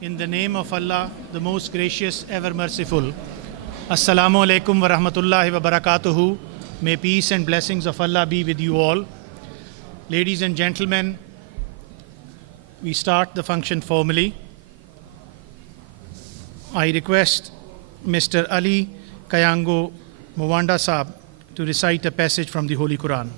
In the name of Allah, the most gracious, ever merciful. Assalamu alaikum wa rahmatullahi wa barakatuhu. May peace and blessings of Allah be with you all. Ladies and gentlemen, we start the function formally. I request Mr. Ali Kayango Mwanda Saab to recite a passage from the Holy Quran.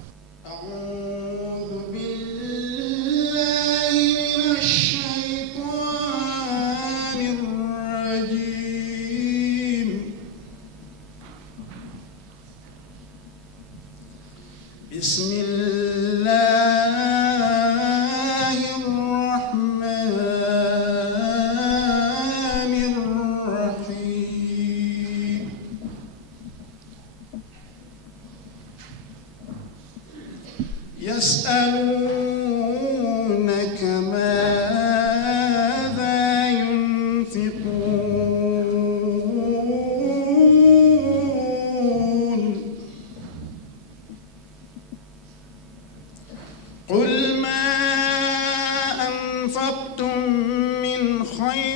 يسألونك ماذا ينفقون قل ما أنفقتم من خير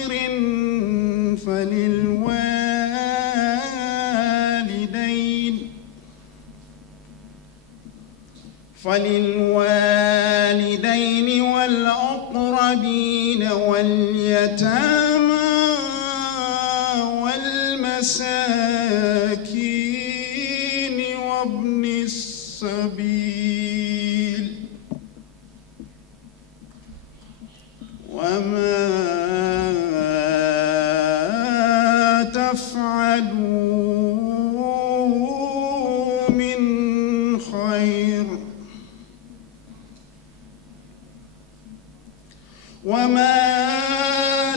فللوالدين والأقربين واليتامى والمساكين وابن السبيل وما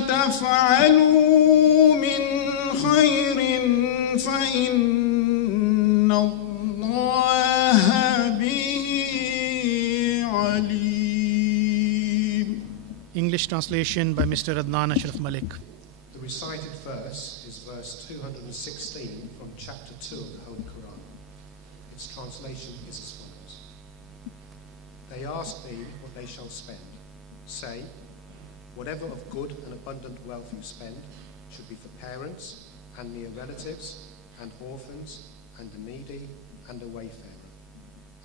تفعلوا من خير فإن الله به عليم. English translation by Mr. Adnan Ashraf Malik. The recited verse is verse 216 from chapter 2 of the Holy Quran. Its translation is as follows. They ask thee what they shall spend. Say, whatever of good and abundant wealth you spend should be for parents and near relatives and orphans and the needy and the wayfarer.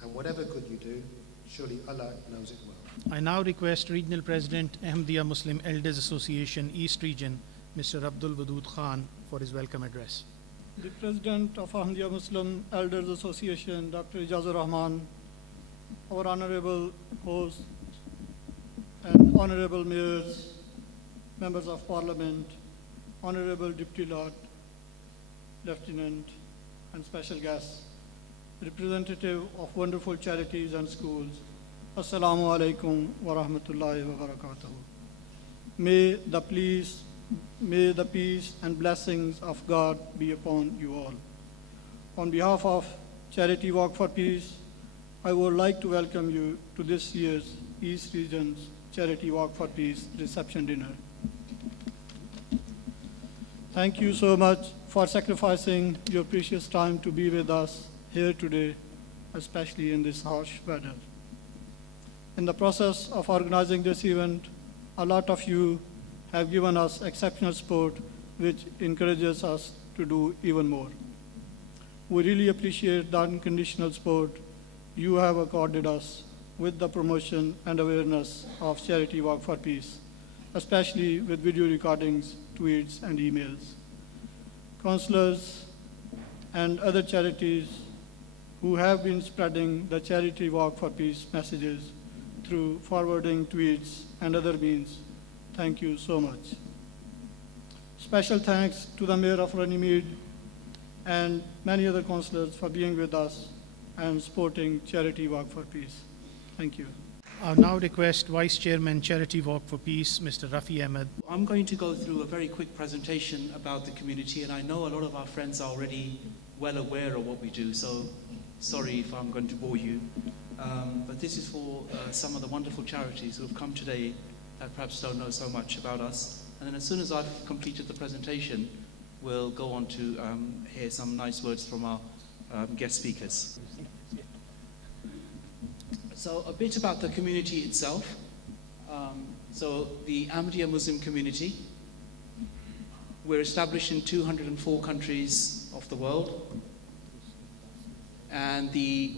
And whatever good you do, surely Allah knows it well. I now request Regional President, Ahmadiyya Muslim Elders Association, East Region, Mr. Abdul Wadud Khan, for his welcome address. The President of Ahmadiyya Muslim Elders Association, Dr. Ijazur Rahman, our Honorable host and Honorable Mayors, Members of Parliament, Honorable Deputy Lord, Lieutenant, and special guests, representative of wonderful charities and schools, Assalamu alaikum wa rahmatullahi wa barakatuhu. May the peace and blessings of God be upon you all. On behalf of Charity Walk for Peace, I would like to welcome you to this year's East Region's Charity Walk for Peace reception dinner. Thank you so much for sacrificing your precious time to be with us here today, especially in this harsh weather. In the process of organizing this event, a lot of you have given us exceptional support, which encourages us to do even more. We really appreciate the unconditional support you have accorded us with the promotion and awareness of Charity Walk for Peace, especially with video recordings, tweets, and emails. Counselors and other charities who have been spreading the Charity Walk for Peace messages through forwarding tweets and other means, thank you so much. Special thanks to the Mayor of Runnymede and many other counselors for being with us and supporting Charity Walk for Peace. Thank you. I now request Vice Chairman, Charity Walk for Peace, Mr. Rafi Ahmed. I'm going to go through a very quick presentation about the community, and I know a lot of our friends are already well aware of what we do, so sorry if I'm going to bore you. But this is for some of the wonderful charities who have come today that perhaps don't know so much about us. And then as soon as I've completed the presentation, we'll go on to hear some nice words from our guest speakers. So a bit about the community itself. So the Ahmadiyya Muslim community We're established in 204 countries of the world. And the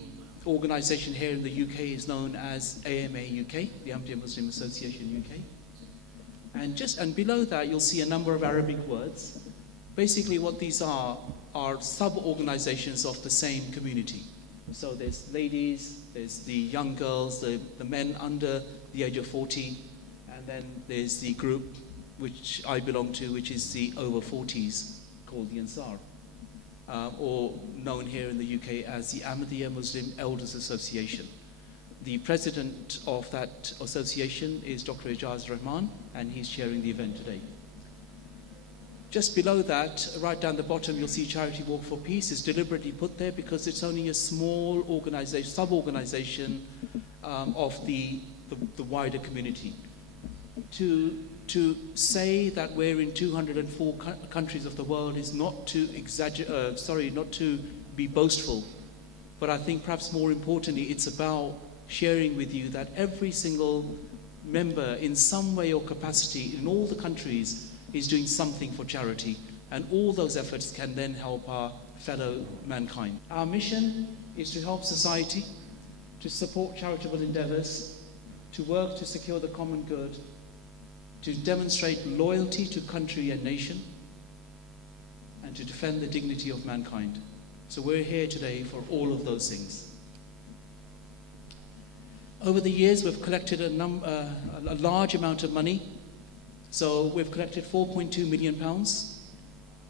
organization here in the UK is known as AMA UK, the Ahmadiyya Muslim Association UK. And below that, you'll see a number of Arabic words. Basically, what these are sub-organizations of the same community. So there's ladies, there's the young girls, the men under the age of 40, and then there's the group which I belong to, which is the over 40s, called the Ansar, or known here in the UK as the Ahmadiyya Muslim Elders Association. The president of that association is Dr. Ijaz Rahman, and he's chairing the event today. Just below that, right down the bottom, you'll see Charity Walk for Peace is deliberately put there because it's only a small organization, sub-organization of the wider community. To say that we're in 204 countries of the world is not to not to be boastful, but I think perhaps more importantly, it's about sharing with you that every single member in some way or capacity in all the countries is doing something for charity, and all those efforts can then help our fellow mankind. Our mission is to help society, to support charitable endeavors, to work to secure the common good, to demonstrate loyalty to country and nation, and to defend the dignity of mankind. So we're here today for all of those things. Over the years, we've collected a large amount of money. So we've collected £4.2 million,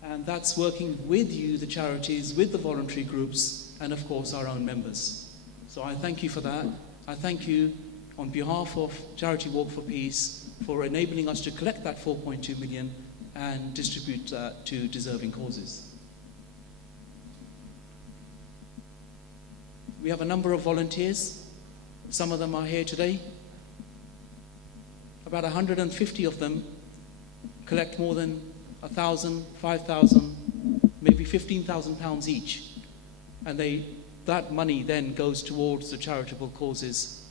and that's working with you, the charities, with the voluntary groups, and of course our own members. So I thank you for that. I thank you on behalf of Charity Walk for Peace for enabling us to collect that 4.2 million and distribute that to deserving causes. We have a number of volunteers. Some of them are here today. About 150 of them collect more than 1,000, 5,000, maybe 15,000 pounds each. And that money then goes towards the charitable causes,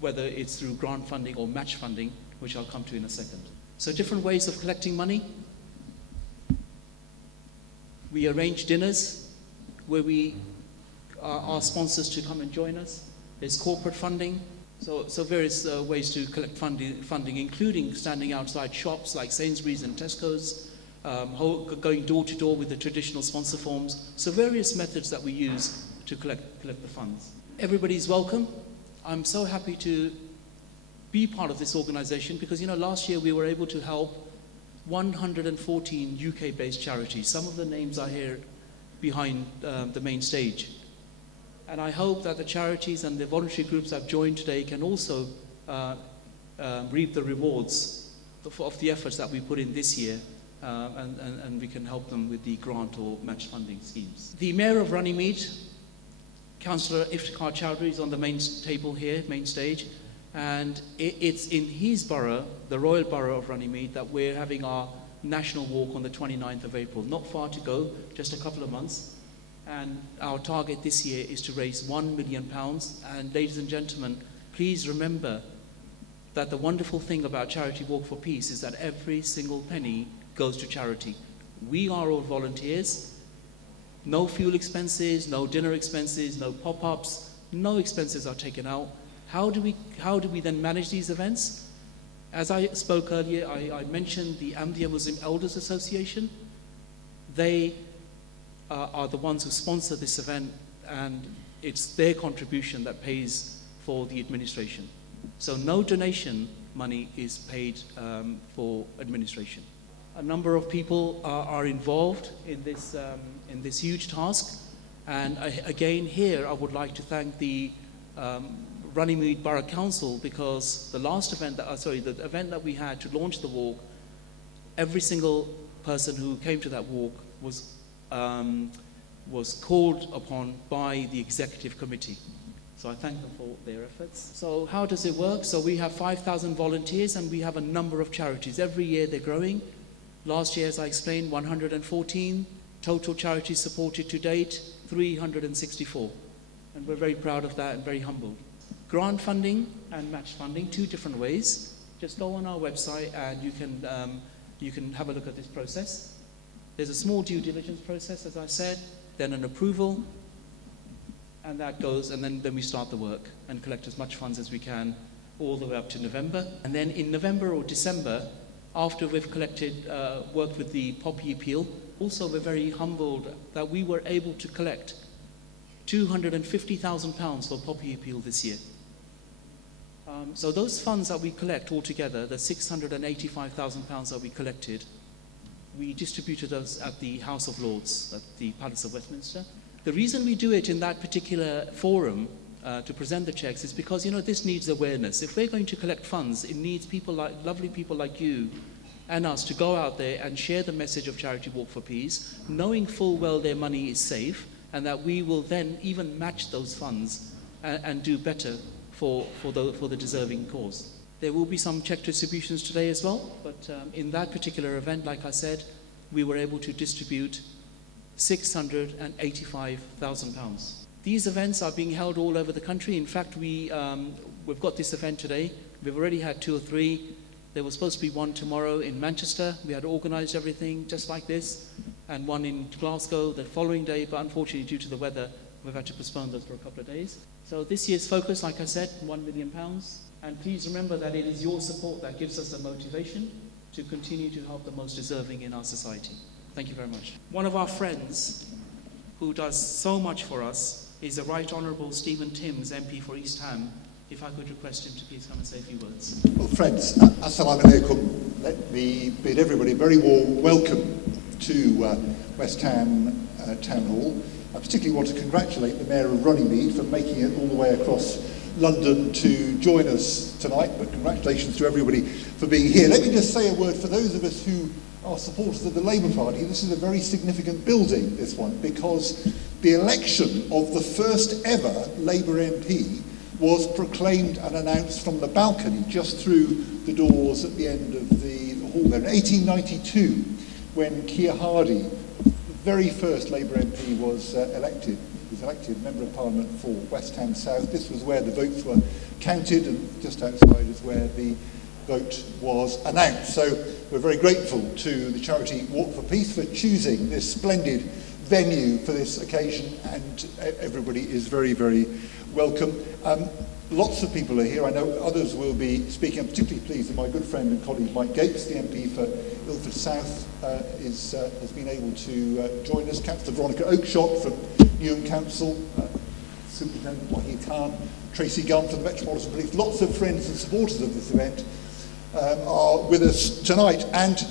whether it's through grant funding or match funding, which I'll come to in a second. So different ways of collecting money. We arrange dinners where we ask sponsors to come and join us. There's corporate funding. So various ways to collect funding, including standing outside shops like Sainsbury's and Tesco's, going door to door with the traditional sponsor forms. So various methods that we use to collect the funds. Everybody's welcome. I'm so happy to be part of this organization because, last year we were able to help 114 UK-based charities. Some of the names are here behind the main stage. And I hope that the charities and the voluntary groups I've joined today can also reap the rewards of the efforts that we put in this year, and we can help them with the grant or match funding schemes. The Mayor of Runnymede, Councillor Iftikhar Chowdhury, is on the main table here, main stage, and it's in his borough, the Royal Borough of Runnymede, that we're having our national walk on the 29th of April. Not far to go, just a couple of months. And our target this year is to raise £1 million. And ladies and gentlemen, please remember that the wonderful thing about Charity Walk for Peace is that every single penny goes to charity. We are all volunteers. No fuel expenses, no dinner expenses, no pop-ups, no expenses are taken out. How do we then manage these events? As I spoke earlier, I mentioned the Ahmadiyya Muslim Elders Association. They are the ones who sponsor this event, and it's their contribution that pays for the administration. So no donation money is paid for administration. A number of people are involved in this huge task, and again here I would like to thank the Runnymede Borough Council, because the last event the event that we had to launch the walk, every single person who came to that walk was called upon by the executive committee. So I thank them for their efforts. So how does it work? So we have 5,000 volunteers, and we have a number of charities. Every year they're growing. Last year, as I explained, 114. Total charities supported to date, 364. And we're very proud of that and very humbled. Grant funding and match funding, two different ways. Just go on our website and you can you can have a look at this process. There's a small due diligence process, as I said, then an approval, and that goes, and then we start the work and collect as much funds as we can all the way up to November. And then in November or December, after we've worked with the Poppy appeal, also we're very humbled that we were able to collect £250,000 for Poppy appeal this year. So those funds that we collect altogether, the £685,000 that we collected, we distributed those at the House of Lords, at the Palace of Westminster. The reason we do it in that particular forum to present the checks is because, you know, this needs awareness. If we're going to collect funds, it needs people like, lovely people like you and us to go out there and share the message of Charity Walk for Peace, knowing full well their money is safe, and that we will then even match those funds and do better for the deserving cause. There will be some check distributions today as well, but in that particular event, like I said, we were able to distribute £685,000. These events are being held all over the country. In fact, we've got this event today. We've already had 2 or 3. There was supposed to be one tomorrow in Manchester. We had organised everything just like this, and one in Glasgow the following day, but unfortunately due to the weather, we've had to postpone those for a couple of days. So this year's focus, like I said, £1 million. And please remember that it is your support that gives us the motivation to continue to help the most deserving in our society. Thank you very much. One of our friends who does so much for us is the Right Honourable Stephen Timms, MP for East Ham. If I could request him to please come and say a few words. Well, friends, assalamu alaikum. Let me bid everybody a very warm welcome to West Ham Town Hall. I particularly want to congratulate the Mayor of Runnymede for making it all the way across London to join us tonight, but congratulations to everybody for being here. Let me just say a word for those of us who are supporters of the Labour Party. This is a very significant building, this one, because the election of the first ever Labour MP was proclaimed and announced from the balcony just through the doors at the end of the hall there. In 1892, when Keir Hardie, the very first Labour MP, was elected Member of Parliament for West Ham South. This was where the votes were counted, and just outside is where the vote was announced. So we're very grateful to the Charity Walk for Peace for choosing this splendid venue for this occasion, and everybody is very, very welcome. Lots of people are here. I know others will be speaking. I'm particularly pleased that my good friend and colleague Mike Gates, the MP for Ilford South, has been able to join us. Councillor Veronica Oakeshott from Newham Council, Superintendent Wahid Khan, Tracy Gunn from the Metropolitan Police. Lots of friends and supporters of this event are with us tonight. And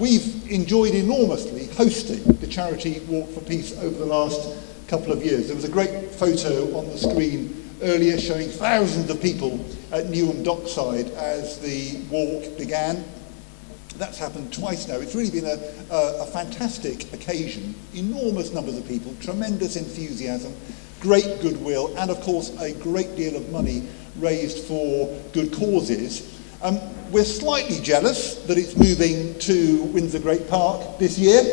we've enjoyed enormously hosting the Charity Walk for Peace over the last couple of years. There was a great photo on the screen earlier showing thousands of people at Newham Dockside as the walk began. That's happened twice now. It's really been a fantastic occasion. Enormous numbers of people, tremendous enthusiasm, great goodwill, and of course a great deal of money raised for good causes. We're slightly jealous that it's moving to Windsor Great Park this year,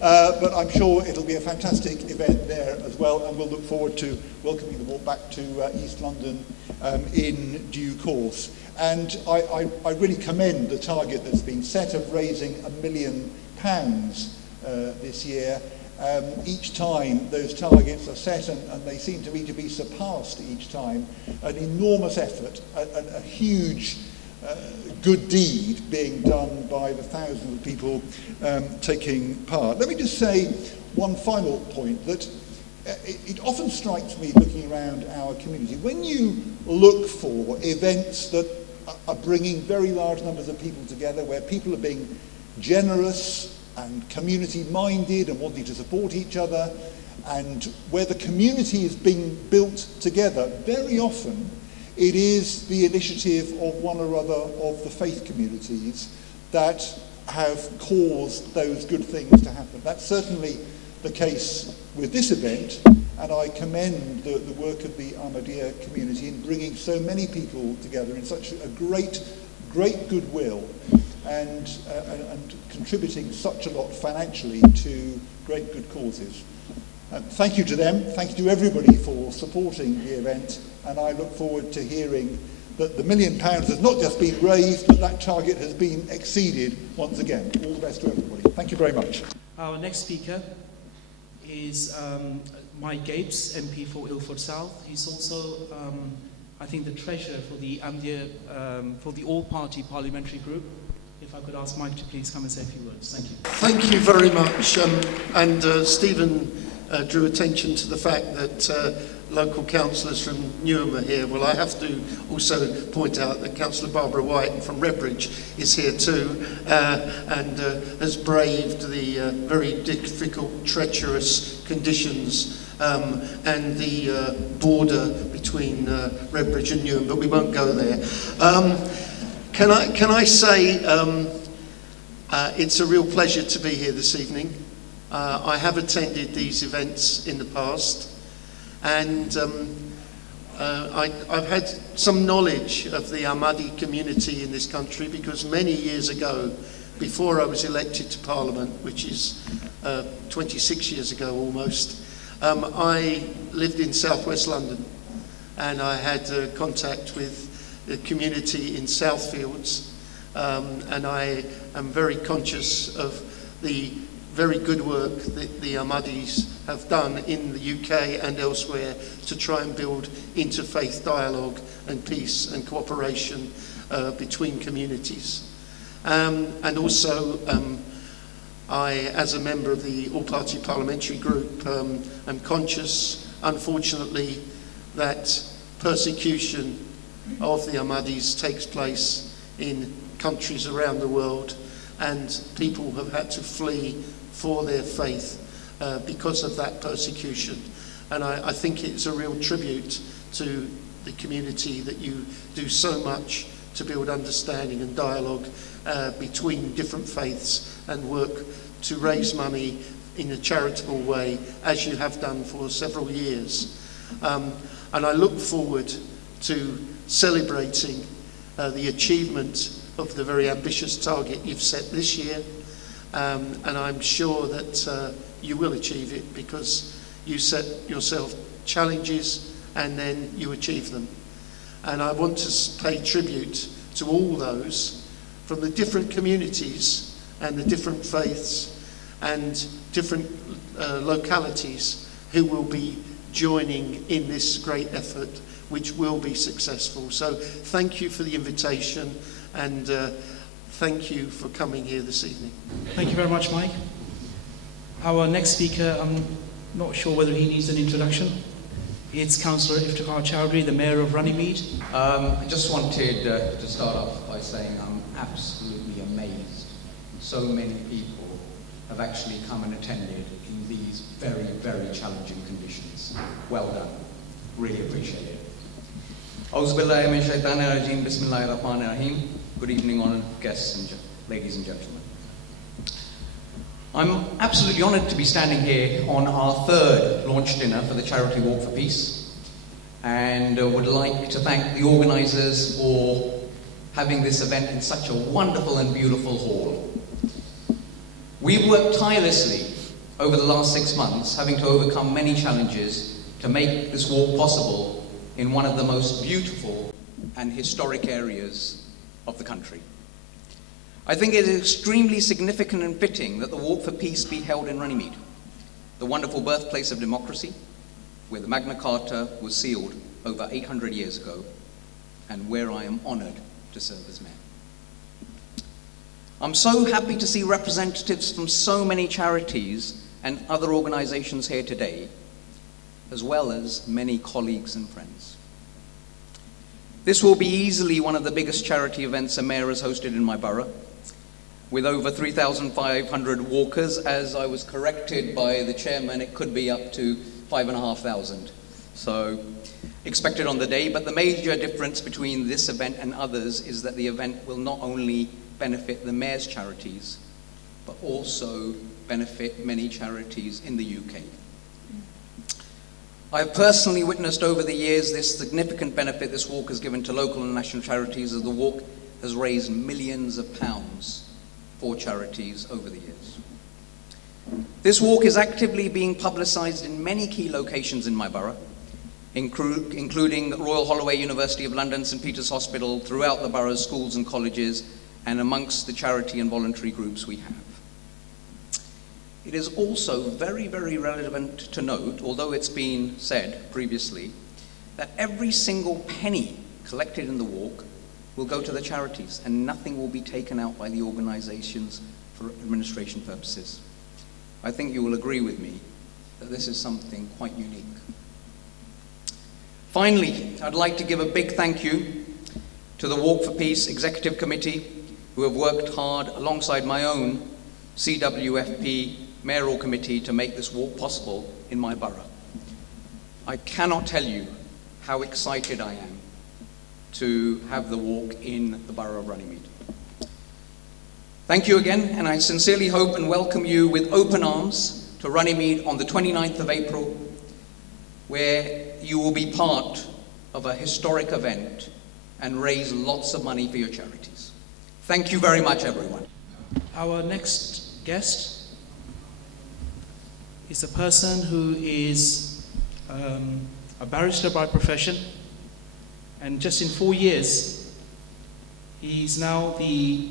but I'm sure it'll be a fantastic event there as well, and we'll look forward to welcoming the walk back to East London in due course. And I really commend the target that's been set of raising £1 million this year. Each time those targets are set, and they seem to me to be surpassed each time, an enormous effort, a huge good deed being done by the thousands of people taking part. Let me just say one final point, that it often strikes me looking around our community, when you look for events that are bringing very large numbers of people together, where people are being generous and community-minded and wanting to support each other, and where the community is being built together, very often it is the initiative of one or other of the faith communities that have caused those good things to happen. That's certainly the case with this event, and I commend the work of the Ahmadiyya community in bringing so many people together in such a great goodwill, and contributing such a lot financially to great good causes. Thank you to them, thank you to everybody for supporting the event, and I look forward to hearing that the £1 million has not just been raised, but that target has been exceeded once again. All the best to everybody. Thank you very much. Our next speaker is Mike Gapes, MP for Ilford South. He's also, I think, the treasurer for the all-party parliamentary group. If I could ask Mike to please come and say a few words. Thank you. Thank you very much. Stephen drew attention to the fact that local councillors from Newham are here. Well, I have to also point out that Councillor Barbara White from Redbridge is here too, and has braved the very difficult, treacherous conditions and the border between Redbridge and Newham, but we won't go there. Can I say it's a real pleasure to be here this evening. I have attended these events in the past, and I've had some knowledge of the Ahmadi community in this country, because many years ago, before I was elected to Parliament, which is 26 years ago almost, I lived in southwest London, and I had contact with the community in Southfields, and I am very conscious of the very good work that the Ahmadis have done in the UK and elsewhere to try and build interfaith dialogue and peace and cooperation between communities. And also, I, as a member of the all-party parliamentary group, am conscious, unfortunately, that persecution of the Ahmadis takes place in countries around the world, and people have had to flee for their faith because of that persecution. And I think it's a real tribute to the community that you do so much to build understanding and dialogue between different faiths and work to raise money in a charitable way, as you have done for several years. And I look forward to celebrating the achievement of the very ambitious target you've set this year, and I'm sure that you will achieve it, because you set yourself challenges and then you achieve them. And I want to pay tribute to all those from the different communities and the different faiths and different localities who will be joining in this great effort, which will be successful. So thank you for the invitation, and thank you for coming here this evening. Thank you very much, Mike. Our next speaker, I'm not sure whether he needs an introduction. It's Councillor Iftikhar Chowdhury, the Mayor of Runnymede. I just wanted to start off by saying I'm absolutely amazed so many people have actually come and attended in these very, very challenging conditions. Well done. Really appreciate it. Good evening, honoured guests and ladies and gentlemen. I'm absolutely honoured to be standing here on our third launch dinner for the Charity Walk for Peace, and would like to thank the organisers for having this event in such a wonderful and beautiful hall. We've worked tirelessly over the last 6 months, having to overcome many challenges to make this walk possible in one of the most beautiful and historic areas of the country. I think it is extremely significant and fitting that the Walk for Peace be held in Runnymede, the wonderful birthplace of democracy, where the Magna Carta was sealed over 800 years ago, and where I am honoured to serve as mayor. I'm so happy to see representatives from so many charities and other organisations here today, as well as many colleagues and friends. This will be easily one of the biggest charity events a mayor has hosted in my borough, with over 3,500 walkers. As I was corrected by the chairman, it could be up to 5,500. So expected on the day, but the major difference between this event and others is that the event will not only benefit the mayor's charities, but also benefit many charities in the UK. I have personally witnessed over the years this significant benefit this walk has given to local and national charities, as the walk has raised millions of pounds for charities over the years. This walk is actively being publicised in many key locations in my borough, including Royal Holloway University of London, St Peter's Hospital, throughout the borough's schools and colleges, and amongst the charity and voluntary groups we have. It is also very, very relevant to note, although it's been said previously, that every single penny collected in the walk will go to the charities, and nothing will be taken out by the organizations for administration purposes. I think you will agree with me that this is something quite unique. Finally, I'd like to give a big thank you to the Walk for Peace Executive Committee, who have worked hard alongside my own CWFP Mayoral Committee to make this walk possible in my borough. I cannot tell you how excited I am to have the walk in the borough of Runnymede. Thank you again, and I sincerely hope and welcome you with open arms to Runnymede on the 29th of April, where you will be part of a historic event and raise lots of money for your charities. Thank you very much, everyone. Our next guest is a person who is a barrister by profession, and just in 4 years, he's now the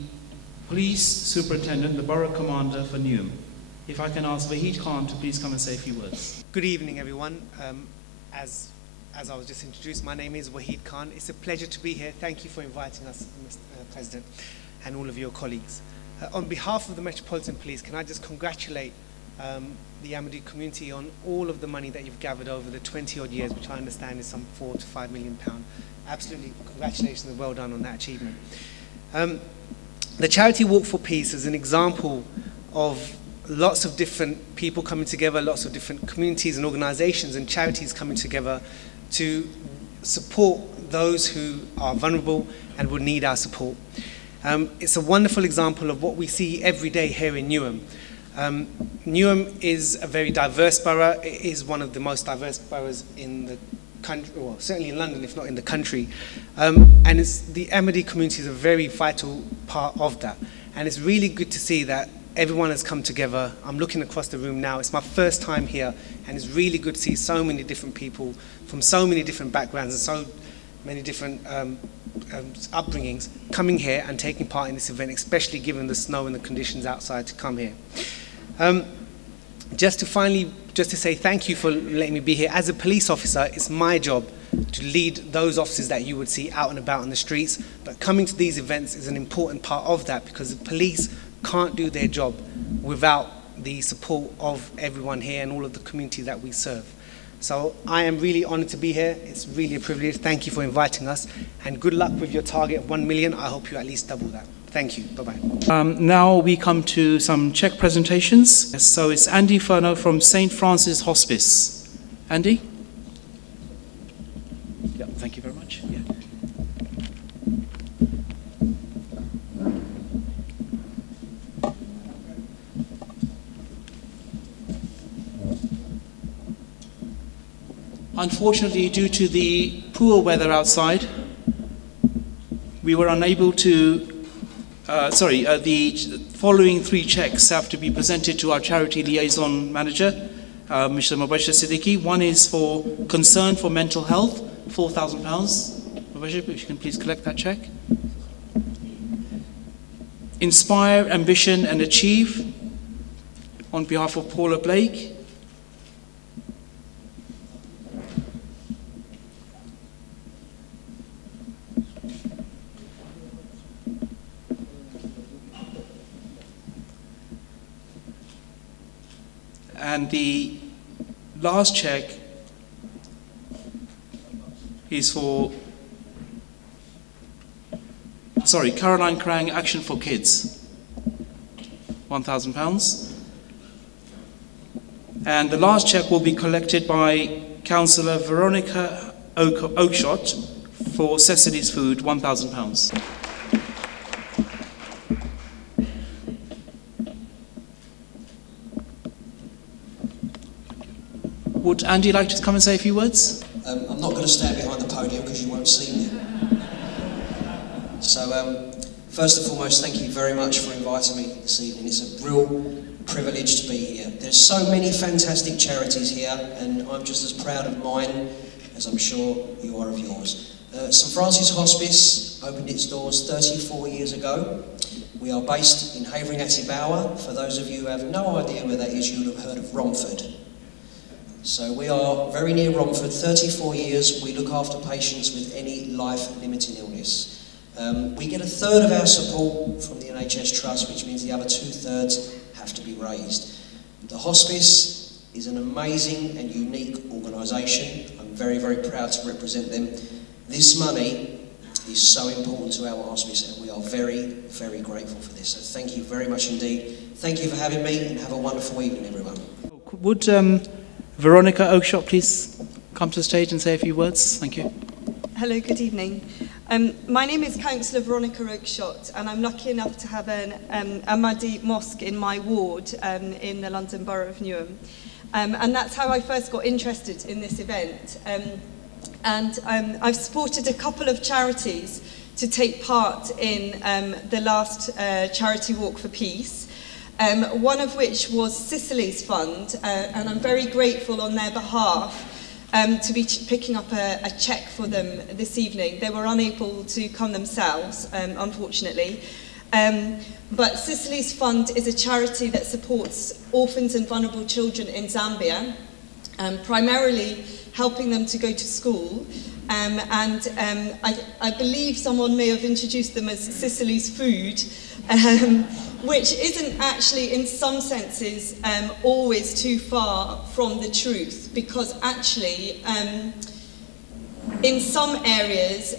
police superintendent, the borough commander for Newham. If I can ask Wahid Khan to please come and say a few words. Good evening, everyone. As I was just introduced, my name is Wahid Khan. It's a pleasure to be here. Thank you for inviting us, Mr. President, and all of your colleagues. On behalf of the Metropolitan Police, can I just congratulate the Ahmadi community on all of the money that you've gathered over the 20-odd years, which I understand is some £4 to £5 million. Absolutely, congratulations and well done on that achievement. The Charity Walk for Peace is an example of lots of different people coming together, lots of different communities and organizations and charities coming together to support those who are vulnerable and would need our support. It's a wonderful example of what we see every day here in Newham. Newham is a very diverse borough. It is one of the most diverse boroughs in the country, well, certainly in London, if not in the country. And the Ahmadi community is a very vital part of that. And it's really good to see that everyone has come together. I'm looking across the room now. It's my first time here, and it's really good to see so many different people from so many different backgrounds and so many different upbringings coming here and taking part in this event, especially given the snow and the conditions outside to come here. Just to say thank you for letting me be here. As a police officer, it's my job to lead those officers that you would see out and about on the streets, but coming to these events is an important part of that, because the police can't do their job without the support of everyone here and all of the community that we serve. So I am really honoured to be here. It's really a privilege. Thank you for inviting us, and good luck with your target of 1 million. I hope you at least double that. Thank you. Bye-bye. Now we come to some check presentations. So it's Andy Furno from St. Francis Hospice. Andy? Yeah, thank you very much. Yeah. Unfortunately, due to the poor weather outside, we were unable to the following 3 checks have to be presented to our charity liaison manager, Mr. Mubashir Siddiqui. One is for Concern for Mental Health, £4,000. Mubashir, if you can please collect that check. Inspire, Ambition and Achieve, on behalf of Paula Blake. And the last check is for, Caroline Krang, Action for Kids, £1,000. And the last check will be collected by Councillor Veronica Oakshott for Cecily's Food, £1,000. Would Andy like to come and say a few words? I'm not going to stand behind the podium because you won't see me. So, first and foremost, thank you very much for inviting me this evening. It's a real privilege to be here. There's so many fantastic charities here, and I'm just as proud of mine as I'm sure you are of yours. St Francis Hospice opened its doors 34 years ago. We are based in Havering Atty Bower. For those of you who have no idea where that is, you would have heard of Romford. So we are very near Romford, 34 years. We look after patients with any life-limiting illness. We get a third of our support from the NHS Trust, which means the other 2/3 have to be raised. The hospice is an amazing and unique organisation. I'm very, very proud to represent them. This money is so important to our hospice, and we are very, very grateful for this. So thank you very much indeed. Thank you for having me, and have a wonderful evening, everyone. Would Veronica Oakeshott please come to the stage and say a few words? Thank you. Hello, good evening. My name is Councillor Veronica Oakeshott, and I'm lucky enough to have an Ahmadi mosque in my ward in the London Borough of Newham. And that's how I first got interested in this event. I've supported a couple of charities to take part in the last Charity Walk for Peace, one of which was Sicily's Fund, and I'm very grateful on their behalf to be picking up a cheque for them this evening. They were unable to come themselves, unfortunately. But Sicily's Fund is a charity that supports orphans and vulnerable children in Zambia, primarily helping them to go to school. I believe someone may have introduced them as Sicily's Food, which isn't actually, in some senses, always too far from the truth, because actually, in some areas,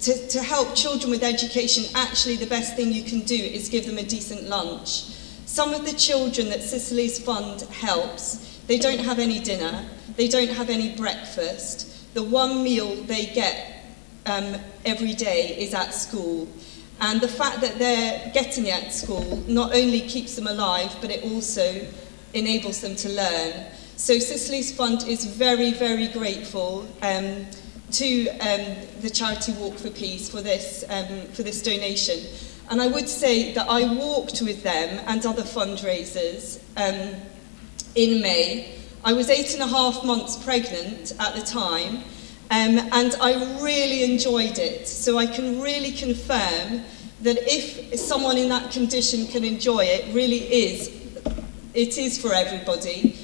to help children with education, actually the best thing you can do is give them a decent lunch. Some of the children that Sicily's Fund helps, they don't have any dinner, they don't have any breakfast. The one meal they get every day is at school. And the fact that they're getting it at school not only keeps them alive, but it also enables them to learn. So Sicily's Fund is very, very grateful to the Charity Walk for Peace for this donation. And I would say that I walked with them and other fundraisers in May. I was 8.5 months pregnant at the time, and I really enjoyed it. So I can really confirm that if someone in that condition can enjoy it, it is for everybody,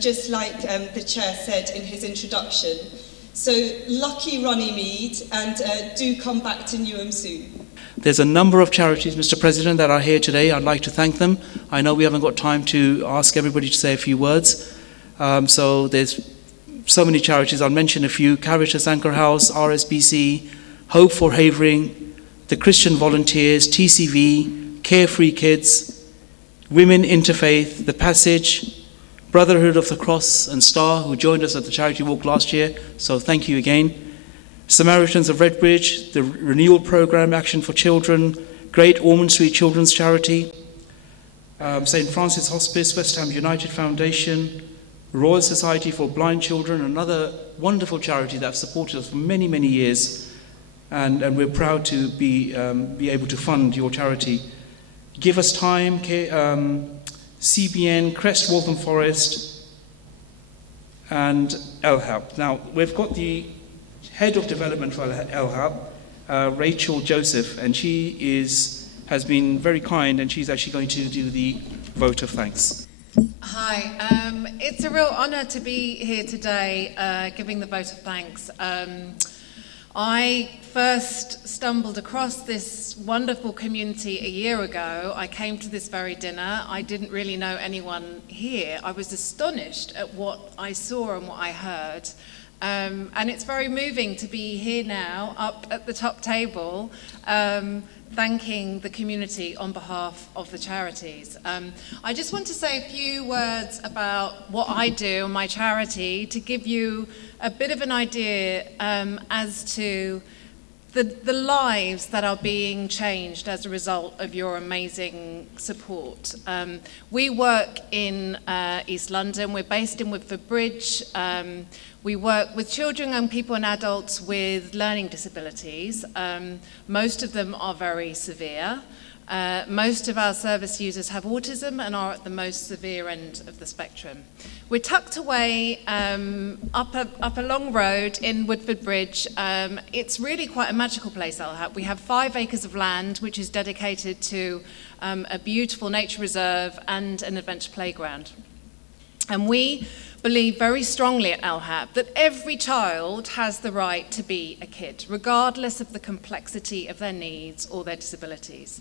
just like the chair said in his introduction. So lucky Runnymede, and do come back to Newham soon. There's a number of charities, Mr. President, that are here today. I'd like to thank them. I know we haven't got time to ask everybody to say a few words. So there's so many charities. I'll mention a few: Caritas Anchor House, RSBC, Hope for Havering, the Christian Volunteers, TCV, Carefree Kids, Women Interfaith, The Passage, Brotherhood of the Cross and Star, who joined us at the Charity Walk last year, so thank you again. Samaritans of Redbridge, the Renewal Programme, Action for Children, Great Ormond Street Children's Charity, St Francis Hospice, West Ham United Foundation, Royal Society for Blind Children, another wonderful charity that have supported us for many, many years, and we're proud to be able to fund your charity. Give Us Time, CBN, Crest Waltham Forest, and LHAB. Now, we've got the Head of Development for LHAB, Rachel Joseph, and she has been very kind, and she's actually going to do the vote of thanks. Hi, it's a real honour to be here today giving the vote of thanks. I first stumbled across this wonderful community a year ago. I came to this very dinner. I didn't really know anyone here. I was astonished at what I saw and what I heard. And it's very moving to be here now, up at the top table, thanking the community on behalf of the charities. I just want to say a few words about what I do and my charity to give you a bit of an idea as to the lives that are being changed as a result of your amazing support. We work in East London. We're based in Woodford Bridge. We work with children, young people and adults with learning disabilities. Most of them are very severe. Most of our service users have autism and are at the most severe end of the spectrum. We're tucked away up a long road in Woodford Bridge. It's really quite a magical place, Alhap. We have 5 acres of land, which is dedicated to a beautiful nature reserve and an adventure playground. And we believe very strongly at Alhap that every child has the right to be a kid, regardless of the complexity of their needs or their disabilities.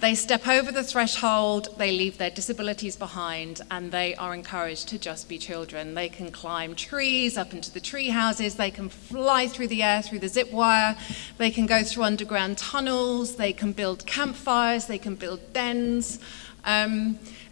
They step over the threshold, they leave their disabilities behind, and they are encouraged to just be children. They can climb trees up into the tree houses, they can fly through the air through the zip wire, they can go through underground tunnels, they can build campfires, they can build dens.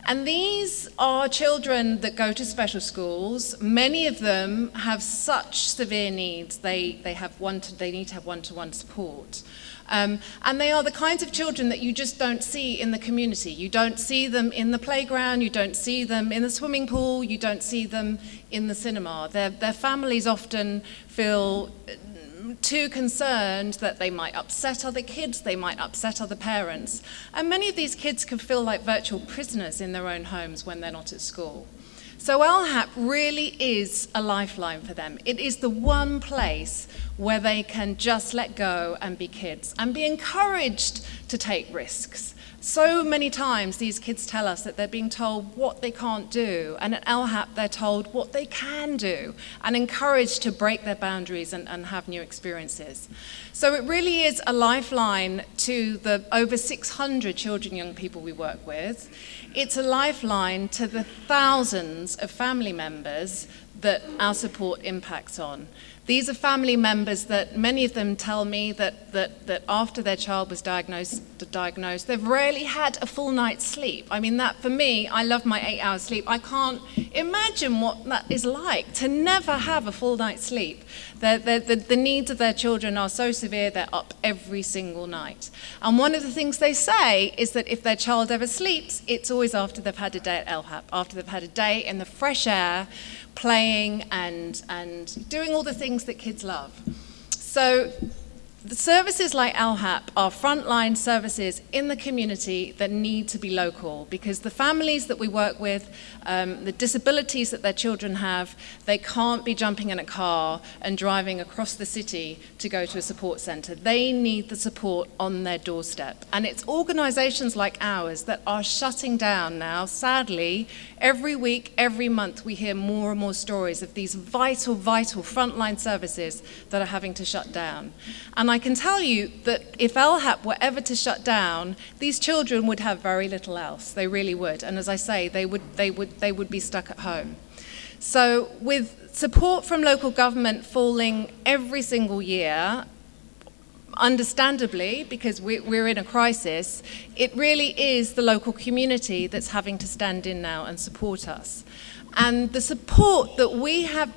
And these are children that go to special schools. Many of them have such severe needs. They need to have one-to-one support. And they are the kinds of children that you just don't see in the community. You don't see them in the playground, you don't see them in the swimming pool, you don't see them in the cinema. Their families often feel too concerned that they might upset other kids, they might upset other parents. And many of these kids can feel like virtual prisoners in their own homes when they're not at school. So Alhap really is a lifeline for them. It is the one place where they can just let go and be kids and be encouraged to take risks. So many times these kids tell us that they're being told what they can't do, and at Alhap they're told what they can do and encouraged to break their boundaries and have new experiences. So it really is a lifeline to the over 600 children and young people we work with. It's a lifeline to the thousands of family members that our support impacts on. These are family members that many of them tell me that after their child was diagnosed, they've rarely had a full night's sleep. I mean, that for me, I love my 8 hours sleep. I can't imagine what that is like, to never have a full night's sleep. The needs of their children are so severe, they're up every single night. And one of the things they say is that if their child ever sleeps, it's always after they've had a day at Alhap, after they've had a day in the fresh air, playing and doing all the things that kids love. So the services like Alhap are frontline services in the community that need to be local, because the families that we work with, the disabilities that their children have, they can't be jumping in a car and driving across the city to go to a support centre. They need the support on their doorstep. And it's organisations like ours that are shutting down now. Sadly, every week, every month, we hear more and more stories of these vital, vital frontline services that are having to shut down. And I can tell you that if Alhap were ever to shut down, these children would have very little else. They really would. And as I say, they would be stuck at home. So with support from local government falling every single year, understandably, because we're in a crisis, it really is the local community that's having to stand in now and support us. And the support that we have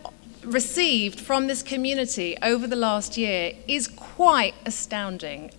received from this community over the last year is quite astounding.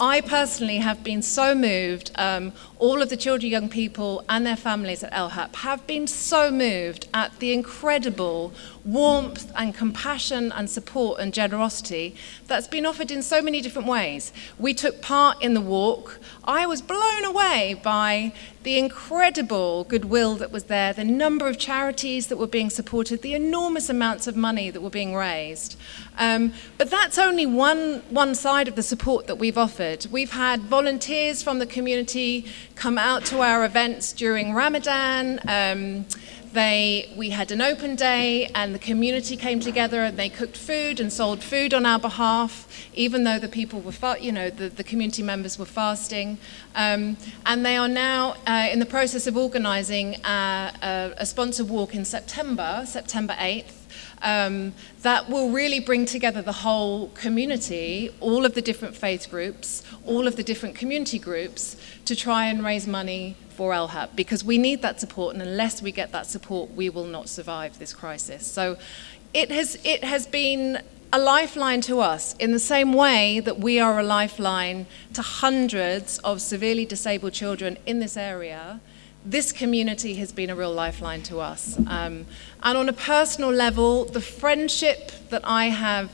I personally have been so moved. All of the children, young people and their families at Alhap have been so moved at the incredible warmth and compassion and support and generosity that's been offered in so many different ways. We took part in the walk. I was blown away by the incredible goodwill that was there, the number of charities that were being supported, the enormous amounts of money that were being raised. But that's only one side of the support that we've offered. We've had volunteers from the community come out to our events during Ramadan. We had an open day and the community came together and they cooked food and sold food on our behalf, even though the people were, the community members were fasting. And they are now in the process of organising a sponsored walk in September 8th. That will really bring together the whole community, all of the different faith groups, all of the different community groups, to try and raise money for Alhap, because we need that support, and unless we get that support, we will not survive this crisis. So it has been a lifeline to us in the same way that we are a lifeline to hundreds of severely disabled children in this area. This community has been a real lifeline to us. And on a personal level, the friendship that I have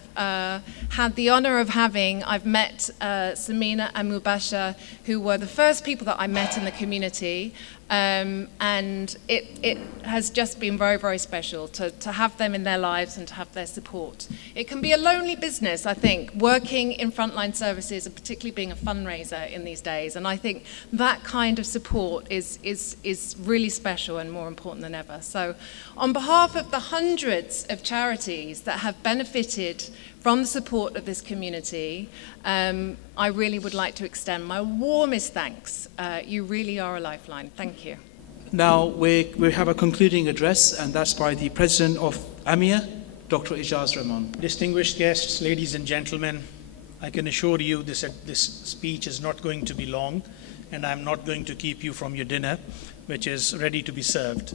had the honor of having, I've met Samina and Mubasha, who were the first people that I met in the community. And it has just been very, very special to have them in their lives and to have their support. It can be a lonely business, I think, working in frontline services and particularly being a fundraiser in these days. And I think that kind of support is really special and more important than ever. So on behalf of the hundreds of charities that have benefited from the support of this community, I really would like to extend my warmest thanks. You really are a lifeline. Thank you. Now we have a concluding address, and that's by the President of AMIA, Dr. Ijaz Rahman. Distinguished guests, ladies and gentlemen, I can assure you this speech is not going to be long, and I'm not going to keep you from your dinner, which is ready to be served.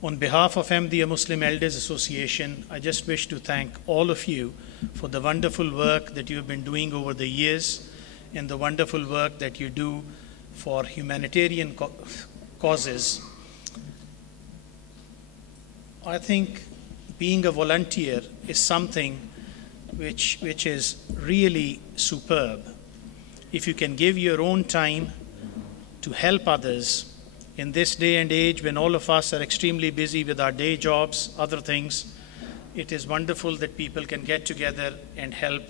On behalf of Ahmadiyya Muslim Elders Association, I just wish to thank all of you for the wonderful work that you have been doing over the years and the wonderful work that you do for humanitarian causes. I think being a volunteer is something which is really superb. If you can give your own time to help others in this day and age when all of us are extremely busy with our day jobs, other things, it is wonderful that people can get together and help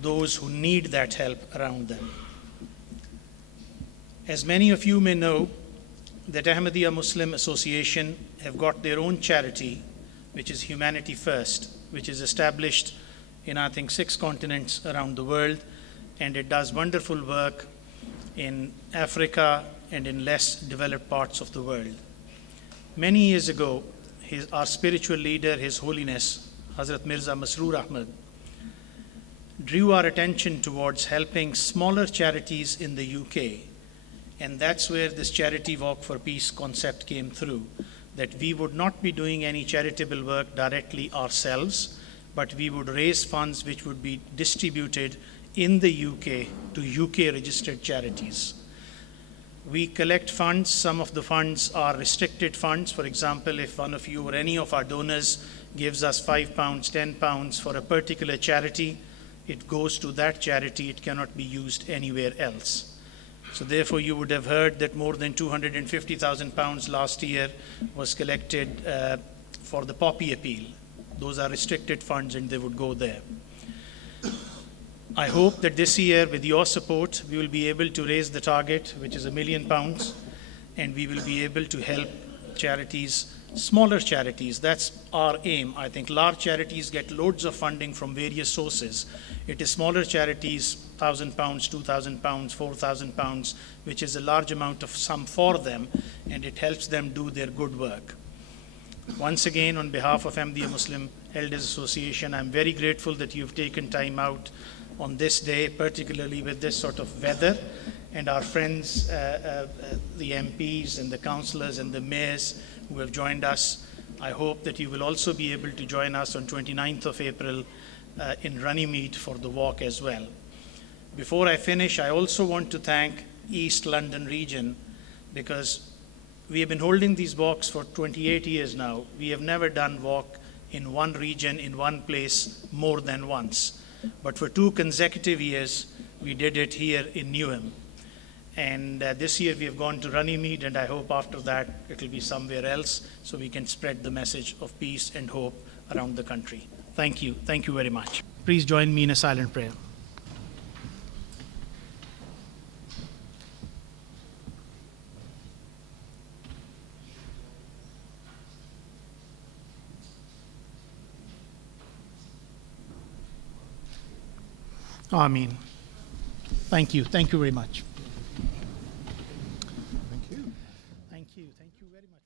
those who need that help around them. As many of you may know, that Ahmadiyya Muslim Association have got their own charity, which is Humanity First, which is established in, I think, 6 continents around the world, and it does wonderful work in Africa and in less developed parts of the world. Many years ago, our spiritual leader, His Holiness, Hazrat Mirza Masroor Ahmad, drew our attention towards helping smaller charities in the UK. And that's where this Charity Walk for Peace concept came through, that we would not be doing any charitable work directly ourselves, but we would raise funds which would be distributed in the UK to UK registered charities. We collect funds. Some of the funds are restricted funds. For example, if one of you or any of our donors gives us £5, £10 for a particular charity, it goes to that charity. It cannot be used anywhere else. So therefore, you would have heard that more than £250,000 last year was collected for the Poppy Appeal. Those are restricted funds and they would go there. I hope that this year, with your support, we will be able to raise the target, which is £1 million, and we will be able to help charities, smaller charities. That's our aim. I think large charities get loads of funding from various sources. It is smaller charities, £1,000, £2,000, £4,000, which is a large amount of sum for them, and it helps them do their good work. Once again, on behalf of Ahmadiyya Muslim Elders Association, I'm very grateful that you've taken time out on this day, particularly with this sort of weather, and our friends, the MPs and the councillors and the mayors who have joined us. I hope that you will also be able to join us on 29th of April in Runnymede for the walk as well. Before I finish, I also want to thank East London region, because we have been holding these walks for 28 years now. We have never done walk in one region, in one place, more than once. But for 2 consecutive years, we did it here in Newham. And this year we have gone to Runnymede, and I hope after that it will be somewhere else so we can spread the message of peace and hope around the country. Thank you. Thank you very much. Please join me in a silent prayer. Ameen. Thank you. Thank you very much. Thank you. Thank you. Thank you very much.